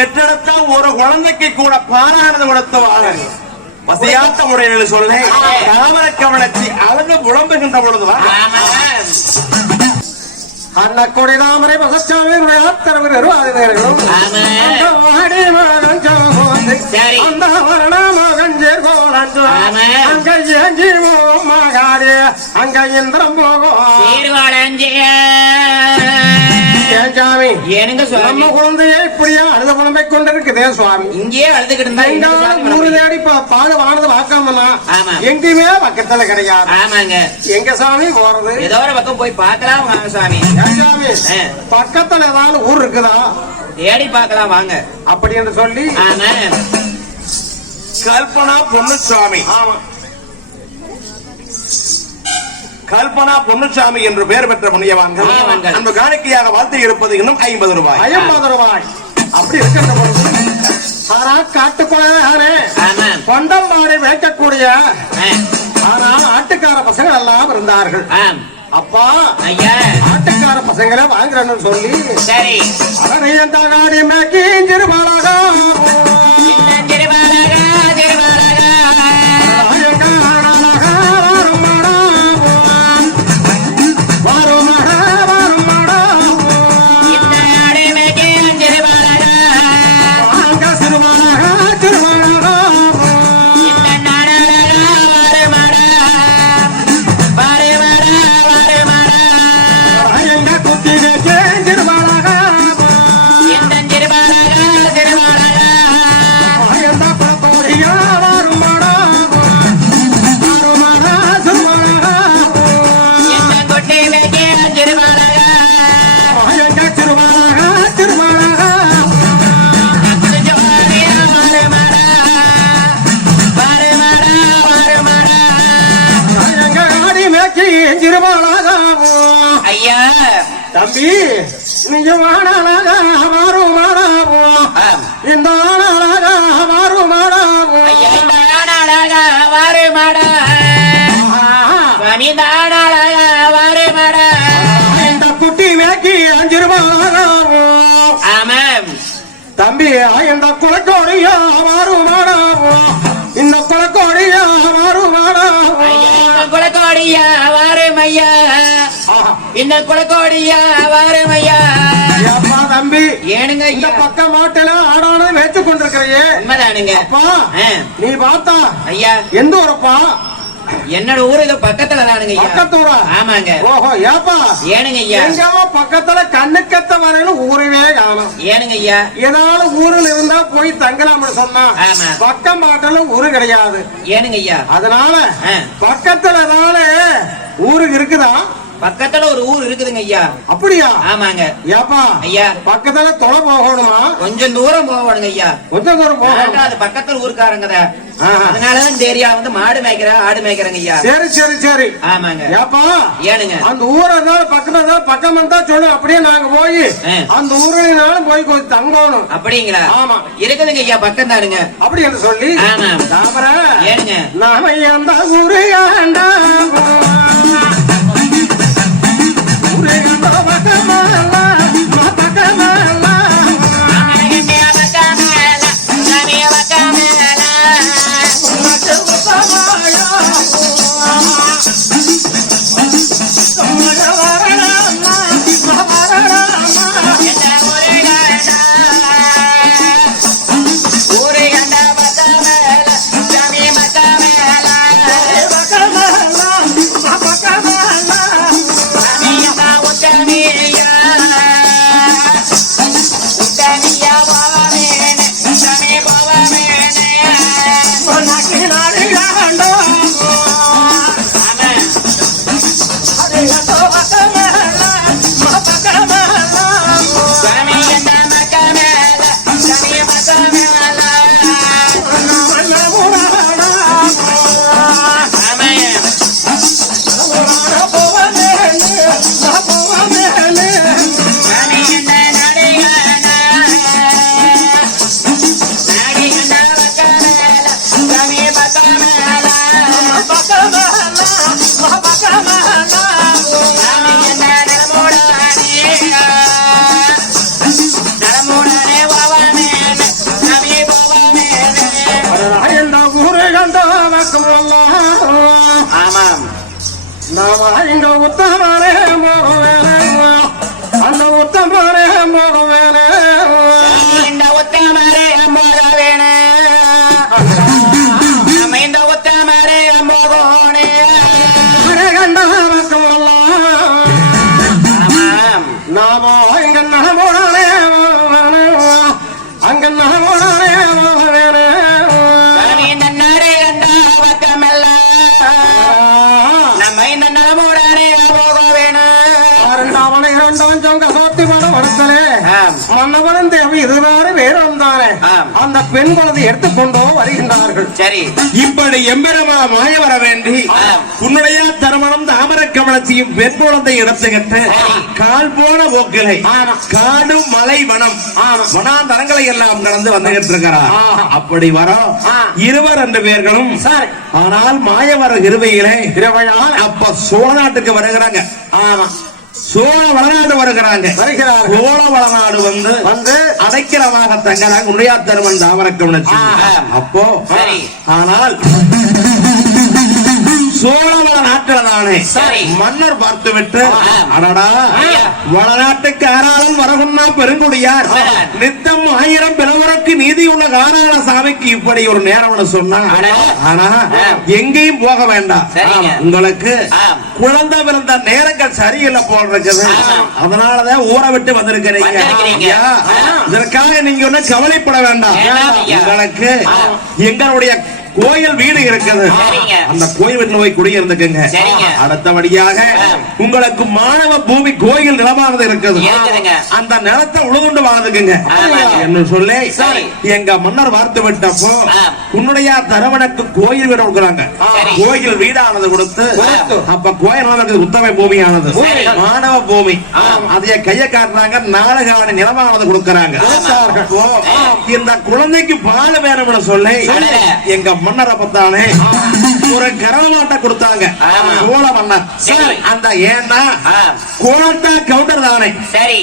பெற்றெடுத்த ஒரு குழந்தைக்கு கூட பாராயணம் கொடுத்தவாள் பசியாத்த முறையில் சொல்ல தாமர கவலத்தை அழகு புலம்புகின்ற பொழுதுவா அண்ணா கொடை தாமரை பசச்சாமி ஆத்தரவர்களும் அந்த வரண மகன் சேர்கோலஞ்சு அங்க ஏஞ்சி மகாடே அங்க இந்திரம் போகும் சாமி ஏனுங்க நம்ம குழந்தைய இப்படியா அழுத புலம்பை கொண்டிருக்குதே சுவாமி இங்கேயே அழுதுகிட்டு ஊரு தேடி பாடு வானது வாக்காமனா எங்கேயுமே பக்கத்துல கிடையாது ஆமாங்க எங்க சாமி போறது ஏதோ ஒரு பக்கம் போய் பார்க்கலாம் வாங்க சாமி சாமி பக்கத்துல ஏதாவது ஊர் இருக்குதா தேடி பார்க்கலாம் வாங்க அப்படி என்று சொல்லி ஆமா கல்பனா பொன்னுசாமி ஆமா கல்பனா பொன்னுசாமி என்று பெயர் பெற்ற புண்ணியவான்கள் அந்த காணிக்கையாக வாழ்த்து இருப்பது இன்னும் 50 ரூபாய் 50 ரூபாய் அப்படி இருக்கின்ற பொழுது ஆனா காட்டுக்குள்ளே கொண்டம்பாடி வைக்கக்கூடிய ஆனா ஆட்டுக்கார பசங்க எல்லாம் இருந்தார்கள் அப்பா ஐயா ஆட்டுக்கார பசங்களை வாங்குறேன்னு சொல்லி சரி அடனையந்தாடி மேக்கி திருபாலகா ஐயா தம்பி நீங்க வாழாக மாறும் மாறாவும் இந்த ஆளாக மாறும் மாறாவும் வாரு மாடா தானாளாக வாரு மாடா இந்த குட்டி மேக்கி 5 ரூபாயாகும் ஆமாம் தம்பி இந்த குளக்கோடியா மாறும் மாறாவும் இந்த குளக்கோடியா மாறும் மாறாவும் குளக்கோடியா வாரும் ஐயா இந்த குளக்கோடியா வாரும் ஐயா தம்பி ஏனுங்க இந்த பக்க மாட்டுல ஆடான மேய்ச்சு கொண்டிருக்கிறையே உண்மைதானுங்க அப்பா நீ பார்த்தா ஐயா எந்த ஊரப்பா என்னோட ஊரு இது பக்கத்துல தானுங்க பக்கத்தூரா ஆமாங்க ஓஹோ ஏப்பா ஏனுங்க ஐயா எங்கேயோ பக்கத்துல கண்ணுக்கத்த வரையிலும் ஊரவே காணும் ஏனுங்க ஐயா ஏதாவது ஊர்ல இருந்தா போய் தங்கலாம்னு சொன்னா பக்கம் மாட்டல ஊரு கிடையாது ஏனுங்க ஐயா அதனால பக்கத்துல ஏதாவது ஊருக்கு இருக்குதா பக்கத்துல ஒரு ஊர் இருக்குதுங்க ஐயா அப்படியா ஆமாங்க ஏப்பா ஐயா பக்கத்துல தொலை போகணுமா கொஞ்சம் தூரம் போகணுங்க ஐயா கொஞ்சம் தூரம் போகணும் அது பக்கத்துல ஊருக்காரங்க அதனாலதான் தெரியா வந்து மாடு மேய்க்கிற ஆடு மேய்க்கிறங்க ஐயா சரி சரி சரி ஆமாங்க ஏப்பா ஏனுங்க அந்த ஊர் பக்கத்துல பக்கம் வந்தா சொல்லு அப்படியே நாங்க போய் அந்த ஊருனாலும் போய் கொஞ்சம் தங்கணும் அப்படிங்களா ஆமா இருக்குதுங்க ஐயா பக்கம் தானுங்க அப்படி என்று சொல்லி ஏனுங்க நாம அந்த ஊரு ஆண்டா மன்னவனும் தேவை இதுவேறு வேறும் தானே ஆம். அந்த பெண் குழந்தை எடுத்துக்கொண்டோ வருகின்றார்கள். சரி இப்படி எம்பெருமா மாய வர வேண்டி ஆம். உன்னுடைய திருமணம் தாமர கமலத்தையும் பெண் குழந்தை எடுத்துக்கிட்டு கால் போன போக்கிலை ஆமா. காடு மலை வனம் ஆமா. வனாந்தரங்களை எல்லாம் கடந்து வந்துகிட்டு இருக்கிறார். ஆஹா. அப்படி வரோம் ஆ. இருவர் ரெண்டு பேர்களும் சரி ஆனால் மாயவர இருவையிலே இரவையால் அப்ப சோழ நாட்டுக்கு வருகிறாங்க. ஆமா சோழ வளநாடு வருகிறாங்க. வருகிறார்கள். சோழ வளநாடு வந்து வந்து அடைக்கிறமாக தங்கிறாங்க உன்னுடைய திருமணம் தாமர கமலச்சி. ஆ. அப்போ சரி. ஆனால் சோழவள நாட்டில தானே சரி. மன்னர் பார்த்து விட்டு ஆம். அடடா ஐயா. வளநாட்டுக்கு ஆறாலும் வரகுன்னா பெருங்குடியார் சரி. நித்தம் 1000 பிறவருக்கு நீதி உள்ள காரண சாமிக்கு இப்படி ஒரு நேரம்னு சொன்னா அட. ஆனா ஆம். எங்கேயும் போக வேண்டாம். சரிங்க. உங்களுக்கு ஆம். குழந்தை பிறந்த நேரங்கள் சரியில்லை போல் இருக்குது. ஆம். அதனாலதான் ஊரை விட்டு வந்திருக்கிறீங்க. வந்திருக்கிறீங்க. ஐயா, ஆம். இதற்காக நீங்க ஒன்னும் கவலைப்பட வேண்டாம். வேண்டாம் ஐயா. உங்களுக்கு ஆம். எங்களுடைய கோயில் வீடு இருக்குது. சரிங்க. அந்த கோயில் வீட்டுல போய் குடியிருந்துக்குங்க. சரிங்க. அடுத்தபடியாக ஆம். உங்களுக்கு மாணவ பூமி கோயில் நிலமானது இருக்குது. இருக்குதுங்க. அந்த நிலத்தை உழுதுண்டு வாழ்ந்துக்குங்க ஆமாங்க. என்று சொல்லி சரி. எங்க மன்னர் வார்த்து விட்டப்போ ஆம். உன்னுடைய தரவனுக்கு கோயில் வீடு கொடுக்குறாங்க. சரி. கோயில் வீடானது கொடுத்து ஆம். அப்ப கோயில் நிலத்துக்கு உத்தம பூமியானது சரி. மாணவ பூமி ஆம். அதைய கைய காட்டுறாங்க. நாளுகாணி நிலமானது கொடுக்கறாங்க. ஆமாம். அப்போ இந்த குழந்தைக்கு பால் வேணும்னு சொல்லி சொல்லல. எங்க மன்னரை பத்தானே ஒரு கரவாட்டை கொடுத்தாங்க. ஆமா. சோழ மன்னர். சரி. அந்த ஏன்னா ஆம். கோலத்தா கவுண்டர் தானே சரி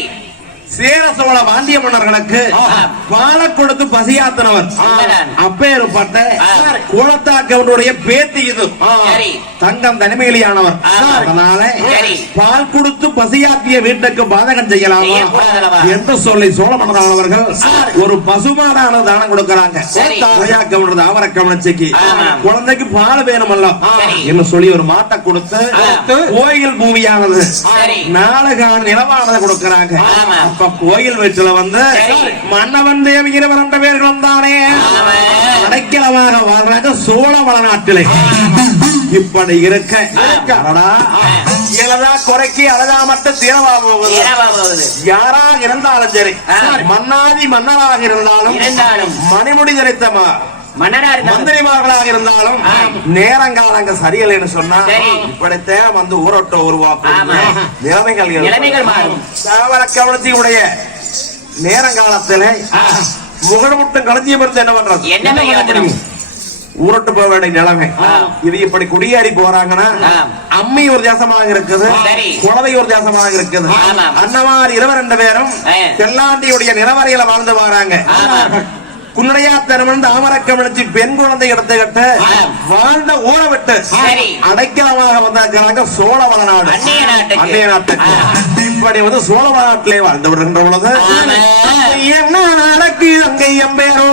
சேர சோழ வாண்டிய மன்னர்களுக்கு ஆம். பாலை கொடுத்து பசியாத்தினவர். உண்மைதான். அப்பேற்பட்ட ஆம். கோலத்தா கவுண்டருடைய பேத்தி இது. சரி. தங்கம் தனிமையிலியானவர். ஆம். அதனால சரி. பால் கொடுத்து பசியாத்திய வீட்டுக்கு பாதகம் செய்யலாமா செய்யக்கூடாதல்லவா? என்று சொல்லி சோழ மன்னரானவர்கள் ஒரு பசுமாடான தானம் கொடுக்கறாங்க. சரி. கோயா கவுண்டர் தாமர கமலச்சிக்கு ஆமாம். குழந்தைக்கு பால் வேணுமல்ல சரி. என்று சொல்லி ஒரு மாட்டை கொடுத்து ஆம். கோயில் பூமியானது சரி. நாளுகான நிலவானதை கொடுக்கறாங்க. ஆமாம். அப்ப கோயில் வீட்டுல வந்து சரி. மன்னவன் தேவி 2 பேர்களும் தானே ஆமாம். அடைக்கலமாக வாழ்றாங்க சோழ வளநாட்டிலே. இப்படி இருக்க அடடா, இலதா குறைக்கு அழகா மட்டும் தீரவா போகுது. இரவா போகுது. யாராக இருந்தாலும் சரி, ஆம். மன்னாதி மன்னராக இருந்தாலும் இருந்தாலும். மணிமுடி தரித்த மன்னரா இருந்தாலும். மந்திரிமார்களாக இருந்தாலும் ஆம். நேரங்காலங்க சரியில்லைன்னு சொன்னா சரி. இப்படித்தான் வந்து ஊரோட்ட உருவாக்கும் ஆமா. நிலைமைகள் நிலைமைகள் மாறும். தாவர கவனத்தையுடைய நேரங்காலத்திலே முகமுட்டும் களஞ்சியம் இருந்து என்ன பண்றது? என்ன பிரயோஜனம்? ஊரட்டு போக வேண்டிய நிலைமை. ஆம். இது இப்படி குடியேறி போறாங்கன்னா ஆம். அம்மி ஒரு தேசமாக இருக்குது, சரி. குழவை ஒரு தேசமாக இருக்குது. ஆமாம். அன்னமார் 2 பேரும் ஆ. தெல்லாண்டியுடைய நிலவரையில வாழ்ந்து வராங்க. ஆமாம். குன்னையா திருமணம் தாமரக்கமலச்சி பெண் குழந்தை எடுத்துக்கிட்டு ஆம். வாழ்ந்த ஊரை விட்டு சரி. அடைக்கலமாக வந்திருக்கிறாங்க சோழ வளநாடு. அந்நிய நாட்டுக்கு. அந்நிய நாட்டுக்கு. ஆ. இப்படி வந்து சோழ வளநாட்டிலே வாழ்ந்து வருகின்ற பொழுது ஆமாம். என்ன நடக்கு அங்கே எம்பேரோ